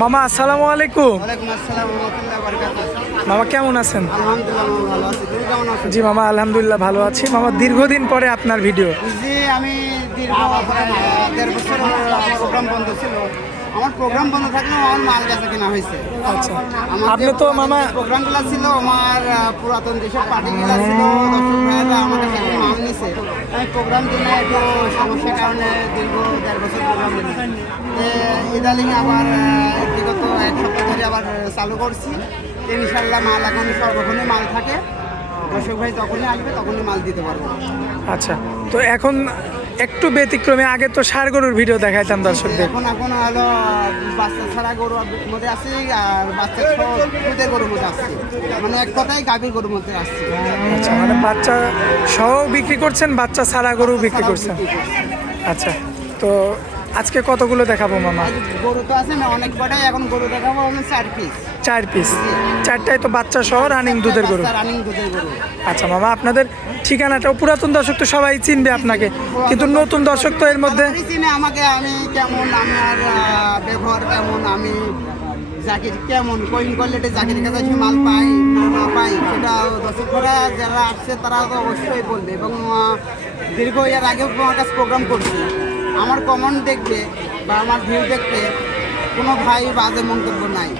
মামা আসসালামু আলাইকুম। ওয়ালাইকুম আসসালাম ওয়া রাহমাতুল্লাহি ওয়া বারাকাতুহু। মামা কেমন আছেন? আলহামদুলিল্লাহ আমি ভালো আছি। তুমি কেমন আছো? জি মামা আলহামদুলিল্লাহ ভালো আছি। মামা দীর্ঘদিন পরে আপনার ভিডিও। জি আমি দীর্ঘ 1.5 বছর প্রোগ্রাম বন্ধ ছিল। আমার প্রোগ্রাম বন্ধ থাকলেও আমার মাল বেচা কেনা হয়েছে। আচ্ছা আপনি তো মামা প্রোগ্রামগুলো ছিল আমার পুরাতন যেসব পার্টিগুলো ছিল দর্শক ভাইয়েরা আমাদের কাছে মাল নিছে। আমি প্রোগ্রাম দিনে একটু সমস্যার কারণে দীর্ঘ 1.5 বছর প্রোগ্রাম দিয়েছি। ইদানিং আবার বিগত 1 সপ্তাহ ধরে আবার চালু করছি। ইনশাল্লাহ মাল এখন সর্বক্ষণে মাল থাকে। দর্শক ভাই যখনই আসবে তখনই মাল দিতে পারবো। আচ্ছা তো এখন একটু ব্যতিক্রমে আগে তো ষাঁড় গরুর ভিডিও দেখাইতাম দর্শকদের। এখন হলো বাচ্চা ছাড়া গরুর মধ্যে আসছি আর বাচ্চা দুধের গরুর মধ্যে আসছি, মানে এক কথাই গাভীর গরুর মধ্যে আসছি। আচ্ছা মানে বাচ্চা সহ বিক্রি করছেন, বাচ্চা ছাড়া গরু বিক্রি করছেন। আচ্ছা তো আজকে কতগুলো দেখাবো মামা? গরু তো আছে না অনেক কটাই, এখন গরু দেখাবো হলো 4 পিস। 4 পিস, 4টাই তো বাচ্চা সহ রানিং দুধের গরু। রানিং দুধের গরু। আচ্ছা মামা আপনাদের ঠিকানাটাও পুরাতন দর্শক তো সবাই চিনবে আপনাকে, কিন্তু নতুন দর্শক তো এর মধ্যে চিনে আমাকে, আমি কেমন, আমার ব্যবহার কেমন, আমি জাকির কেমন, কোন কোয়ালিটি জাকির কাছে এসে মাল পাই না পাই সেটা দর্শকরা যারা আসছে তারা তো অবশ্যই বলবে। এবং দীর্ঘ এর আগেও আমার কাছে প্রোগ্রাম করছি, আমার কমেন্ট দেখবে বা আমার ভিউ দেখবে কোনো ভাই বাজে মন্তব্য নাই,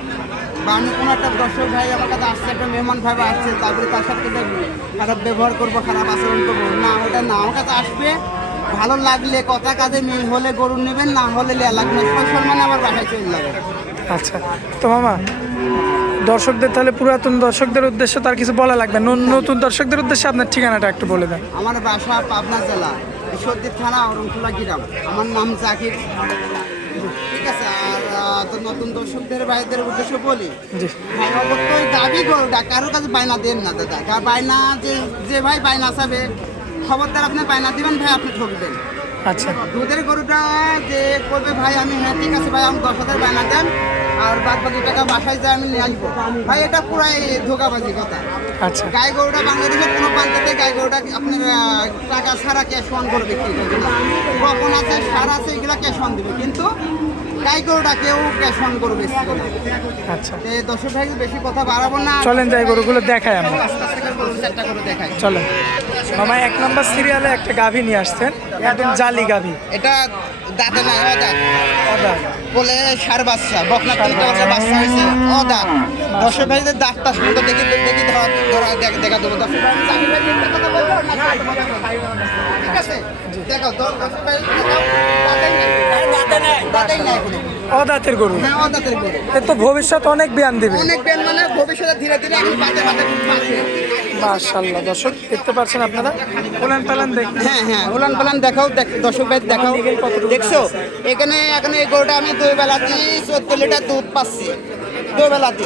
বা আমি কোনো একটা দর্শক ভাই আমার কাছে আসছে, একটা মেহমান ভাই আসছে, তারপরে তার সাথে খারাপ ব্যবহার করবো, খারাপ আচরণ করবো না, ওটা না। আমার কাছে আসবে, ভালো লাগলে কথা কাজে মিল হলে গরু নেবেন, না হলে লেয়া লাগবে না, সম্মানে আমার বাসায় চলে যাবে। আচ্ছা তো মামা দর্শকদের তাহলে পুরাতন দর্শকদের উদ্দেশ্যে তার কিছু বলা লাগবে, নতুন দর্শকদের উদ্দেশ্যে আপনার ঠিকানাটা একটু বলে দেন। আমার বাসা পাবনা জেলা ঈশ্বরদীর থানা অরণখোলা গ্রাম। আমার নাম জাকির, ঠিক আছে। আর তো নতুন দর্শকদের ভাইদের উদ্দেশ্যে বলি, জি ভাই অবশ্যই দাবি গরুটা কারোর কাছে বায়না দেন না দাদা। বায়না যে ভাই বায়না চাবে, খবরদার আপনি বায়না দিবেন ভাই, আপনি ঠকবেন। আচ্ছা দুধের গরুটা যে করবে ভাই, আমি হ্যাঁ ঠিক আছে ভাই, আমি 10,000 বায়না দেন আর বাদ বাকি টাকা বাসায় যায় আমি নিয়ে আসবো, ভাই এটা পুরাই ধোকাবাজি কথা। আচ্ছা গাই গরুটা বাংলাদেশের কোনো প্রান্তে গাই গরুটা আপনার টাকা ছাড়া ক্যাশ অন করে বিক্রি করবে না। কখন আছে সার আছে এগুলো ক্যাশ অন দেবে, কিন্তু গাই গরুটা কেউ ক্যাশ অন করে বেশি করে। আচ্ছা দর্শক ভাই বেশি কথা বাড়াবো না, চলেন যাই গরুগুলো দেখাই আমরা। আস্তে আস্তে করে গরু 4টা করে দেখাই। চলেন মামা 1 নম্বর সিরিয়ালে একটা গাভী নিয়ে আসছেন, একদম জালি গাভী। এটা দাঁতে নাই, অদাঁত অদা বলে সার বাচ্চা, বকনা 3টা বাচ্চা হয়েছে, অদাঁত। দর্শক ভাইদের দাঁতটা সুন্দর দেখি দেখা দেবো। দর্শক ভাই জাকির ভাই একটা কথা বলবো না, ঠিক আছে দেখো দর্শক ভাই দাঁতেই নাই কোনো। অদাতের গরু, হ্যাঁ অদাঁতের গরু, এর তো ভবিষ্যৎ অনেক ব্যায়াম দিবে। অনেক ব্যান, মানে ভবিষ্যতে ধীরে ধীরে এখন বাদে বাড়ছে। মাশাআল্লাহ দর্শক দেখতে পাচ্ছেন আপনারা, উলান পালান দেখুন। হ্যাঁ উলান পালান দেখাও, দর্শক ভাই দেখাও, দেখছো এখানে এখন এই গরুটা আমি 2 বেলাতে 14 লিটার দুধ পাচ্ছি, 2 বেলাতে।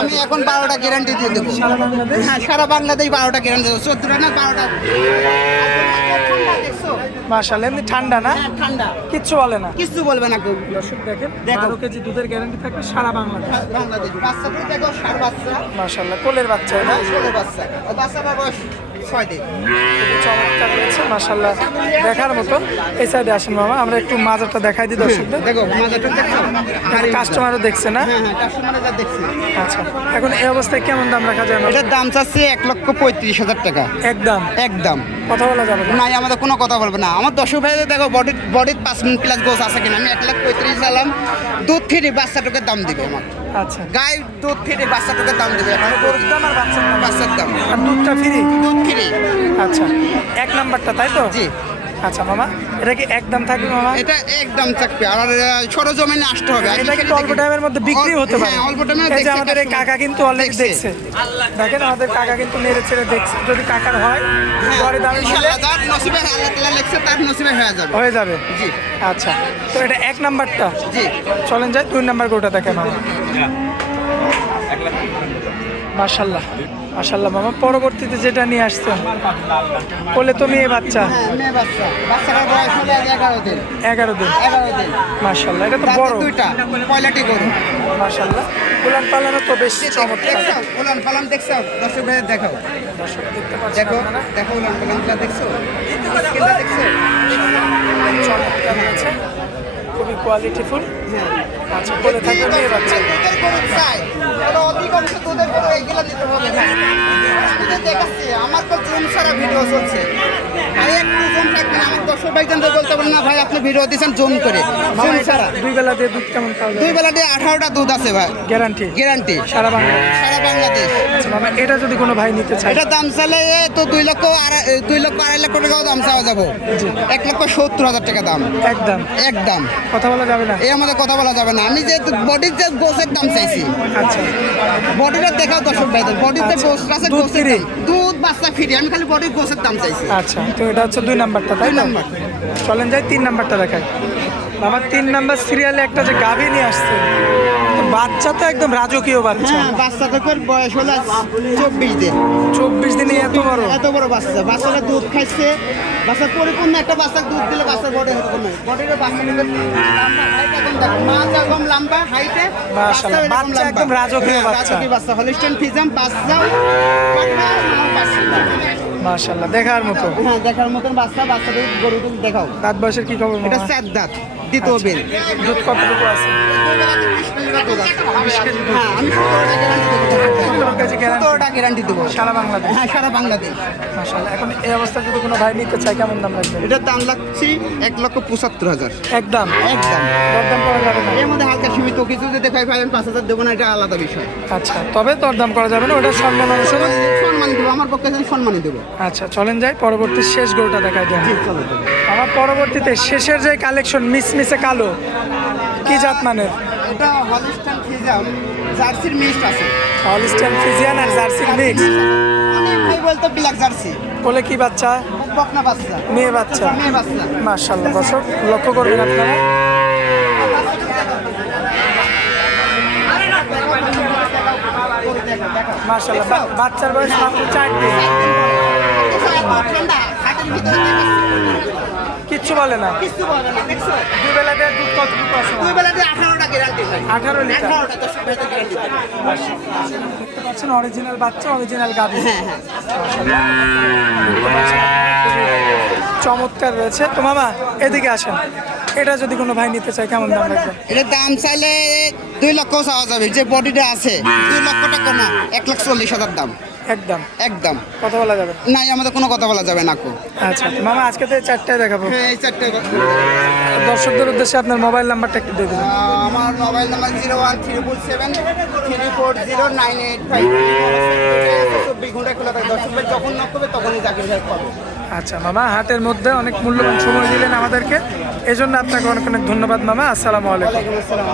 আমি এখন 12টা গ্যারান্টি দিয়ে দেবো। হ্যাঁ সারা বাংলাদেশ 12টা গ্যারান্টি দেবো, 14টা না 12টা। দেখছো মাশাআল্লাহ এমনি ঠান্ডা না, ঠান্ডা, কিচ্ছু বলে না। কিছু বলবে না কেউ। দর্শক দেখেন দেখো। 12 কেজি দুধের গ্যারান্টি থাকবে সারা বাংলাদেশ। বাংলাদেশ বাচ্চাটা দেখো, সার বাচ্চা, মাশাআল্লাহ কোলের বাচ্চা এটা, ষোলো বাচ্চা, বাচ্চাটার বয়স 6 দিন। খুবই চমৎকার রয়েছে মাশাআল্লাহ, দেখার মতো। এই সাইডে আসেন মামা, আমরা একটু মাজারটা দেখাই দিই দর্শকদের। দেখো মাজাটা দেখছো, কাস্টমারও দেখছে না। হ্যাঁ কাস্টমারে যা দেখছি। আচ্ছা এখন এই অবস্থায় কেমন দাম রাখা যায়? এটার দাম চাচ্ছি 1,35,000 টাকা একদম একদম। কথা বলা যাবে না। নাই আমাদের কোনো কথা বলবে না। আমার দর্শক ভাইদের দেখো বডির 5 মিনিট প্লাস গোছ আছে কিনা। আমি 1,35,000 চালাম, দুধ ফিরে বাচ্চাটাকে দাম দিবে আমার। আচ্ছা গায়ে দুধ ফিরে বাচ্চাটাকে দাম দিবে, মানে গরুর দাম আর বাচ্চার দাম, বাচ্চার দাম আর দুধটা ফ্রি। দুধ ফিরে। আচ্ছা 1 নাম্বারটা তাই তো? জি। আচ্ছা মামা এটা কি একদম থাকবে মামা? এটা একদম থাকবে, আর সরজমিনে আসতে হবে। এটা কিন্তু অল্প টাইমের মধ্যে বিক্রি হতে পারে। হ্যাঁ অল্প টাইমে। এই যে আমাদের এই কাকা কিন্তু অলরেডি দেখছে, দেখেন আমাদের কাকা কিন্তু নেড়ে ছেড়ে দেখছে। যদি কাকার হয় পরে দামে মিলে যার নসিবে আল্লাহ তাআলা লিখছে তার নসিবে হয়ে যাবে। হয়ে যাবে। জি আচ্ছা তো এটা 1 নাম্বারটা। জি চলেন যাই 2 নাম্বার গরুটা দেখেন মামা। মাশাআল্লাহ মাশাআল্লাহ মামা, পরবর্তীতে যেটা নিয়ে আসছেন বলে তো মেয়ে বাচ্চা। হ্যাঁ মেয়ে বাচ্চা, বাচ্চাটার বয়স হলো 11 দিন। 11 দিন 11 দিন। মাশাআল্লাহ, এটা তো দাঁতে বড়। 2টা কোয়ালিটি গরু। মাশাআল্লাহ উলান পালানো তো বেশ চমৎকার। দেখছো উলান পালান দেখছো, দর্শক ভাই দেখাও, দর্শক দেখতে পাচ্ছেন দেখো আপনারা, দেখো উলান পালানটা দেখছো, স্কিনটা দেখছো। চমৎকার হয়েছে, খুবই কোয়ালিটিফুল। আচ্ছা, বলে থাকবে মেয়ে বাচ্চা। দুধের গরু চাই, ওরা অধিকাংশ দুধের গরু এইগুলো নিতে হবে ভাই। আমি তো দেখাচ্ছি, আমার তো জুম ছাড়া ভিডিও চলছে। ভাই একটু জুম থাকবেন, আমার দর্শক ভাইজান তো বলতে পারেন না ভাই আপনি ভিডিও দিচ্ছেন জুম করে, জুম ছাড়া। দুই বেলা দিয়ে দুধ কেমন খাওয়া দুই যাবে? বেলা দিয়ে 18টা দুধ আছে ভাই, গ্যারান্টি গ্যারান্টি সারা বাংলা। সারা বাংলাদেশ। আচ্ছা মামা, এটা যদি কোনো ভাই নিতে চায়, এটা দাম চাইলে তো 2 লক্ষ 2.5 লক্ষ টাকাও দাম চাওয়া যাবো। 1,70,000 টাকা দাম একদম একদম। কথা বলা যাবে না? এই আমাদের কথা বলা যাবে না। আমি যে বডির যে গোসের দাম চাইছি, আচ্ছা, বডিটা দেখাও দর্শক ভাইদের, বডিতে আচ্ছা। গোস আছে, দুধ গোসের free? দাম। দুধ বাচ্চা ফ্রি, আমি খালি বডির গোসের দাম চাইছি। আচ্ছা, তো এটা হচ্ছে 2 নাম্বারটা, তাই 2 না? নাম্বার। চলেন যাই 3 নাম্বারটা দেখাই। আমার 3 নাম্বার সিরিয়ালে একটা যে গাভী নিয়ে আসছে, তো বাচ্চা তো একদম রাজকীয় বাচ্চা। হ্যাঁ, বাচ্চাদের বয়স হলো 24 দিন। 24 দিনে এত বড়? এত বড় বাচ্চা, বাচ্চাটা দুধ খাইছে, বাচ্চা পরিপূর্ণ একটা বাচ্চা দুধ দিলে বাচ্চার বডি এরকম নয়। বডির বাচ্চা নিবে লম্বা, হাইট এখন দেখো, মা যেরকম লম্বা হাইটে, মাশাআল্লাহ, বাচ্চা একদম রাজকীয় বাচ্চা। রাজকীয় বাচ্চা, হলিস্টিয়ান ফ্রিজিয়ান বাচ্চা। মাশাআল্লাহ, দেখার মতো। হ্যাঁ, দেখার মতন বাচ্চা, বাচ্চাদের গরু দুধ দেখাও। দাঁত বয়সের কি খবর এটা মামা? 4 দাঁত, দ্বিতীয় বেল। দুধ কতটুকু আছে? 20 কেজি দুধ। হ্যাঁ, আমি 17টা গ্যারান্টি দেবো। 17 কেজি গ্যারান্টি 17টা গ্যারান্টি দেবো সারা বাংলাদেশ। হ্যাঁ, সারা বাংলাদেশ। মাশাআল্লাহ, এখন এই অবস্থা যদি কোনো ভাই নিতে চায় কেমন দাম লাগবে? এটার দাম লাগছে 1,75,000 একদম একদম। দরদাম করা যাবে না? এর মধ্যে হালকা সীমিত কিছু যদি দেখাই ভাই আমি 5,000 দেবো না, এটা আলাদা বিষয়। আচ্ছা, তবে দরদাম করা যাবে না, ওটা সম্মান অনুসারে। সম্মানী দেবো, আমার পক্ষে সম্মানী দেবো। আচ্ছা, চলেন যাই পরবর্তী শেষ গরুটা দেখাই দেন। চলো আমার পরবর্তীতে শেষের যে কালেকশন মিসমিসে কালো, কি জাত মানের? এটা হলিস্টান ফ্রিজিয়ান জার্সির মিক্সড আছে। হলিস্টাইন ফ্রিজিয়ান আর জার্সির মিক্স। অনেক ভাই বলতো ব্ল্যাক জার্সি, বলে কি বাচ্চা? বকনা বাচ্চা, মেয়ে বাচ্চা। মেয়ে বাচ্চা। মাশাআল্লাহ, দর্শক লক্ষ্য করবেন আপনারা। মাশাআল্লাহ, বাচ্চার বয়স মাত্র 4 দিন। ঠান্ডা, হাটের ভিতরে দেখাচ্ছি। কিচ্ছু বলে না? কিছু বলে না, দেখছো? দুই বেলা দিয়ে দুধ কতটুকু আছে? দুই বেলাতে 18টা গ্যারান্টি ভাই। 18 লিটার। 18টা 10 টাকা গ্যারান্টি। দেখতে পাচ্ছেন অরিজিনাল বাচ্চা, অরিজিনাল গাভী। হ্যাঁ হ্যাঁ। দেখতে পাচ্ছেন, চমৎকার রয়েছে। তো মামা এদিকে আসেন, এটা যদি কোনো ভাই নিতে চায় কেমন দাম রাখবেন? এটার দাম চাইলে 2 লক্ষ চাওয়া যাবে, যে বডিটা আছে 2 লক্ষ টাকা না, 1,40,000 দাম একদম একদম। কথা বলা যাবে না? নাই, আমাদের কোনো কথা বলা যাবে না কো। আচ্ছা, তো মামা আজকে তো এই 4টায় দেখাবো। হ্যাঁ, এই 4টা। দর্শকদের উদ্দেশ্যে আপনার মোবাইল নাম্বারটা একটু দিয়ে দেবেন। আমার মোবাইল নাম্বার 01377 34095। 24 ঘন্টা খোলা থাকে, দর্শক ভাই যখন নক করবে তখনই জাকির ভাই পাবে। আচ্ছা মামা, হাটের মধ্যে অনেক মূল্যবান সময় দিলেন আমাদেরকে, এজন্য আপনাকে অনেক অনেক ধন্যবাদ মামা। আসসালামু আলাইকুম। ওয়ালাইকুম আসসালাম।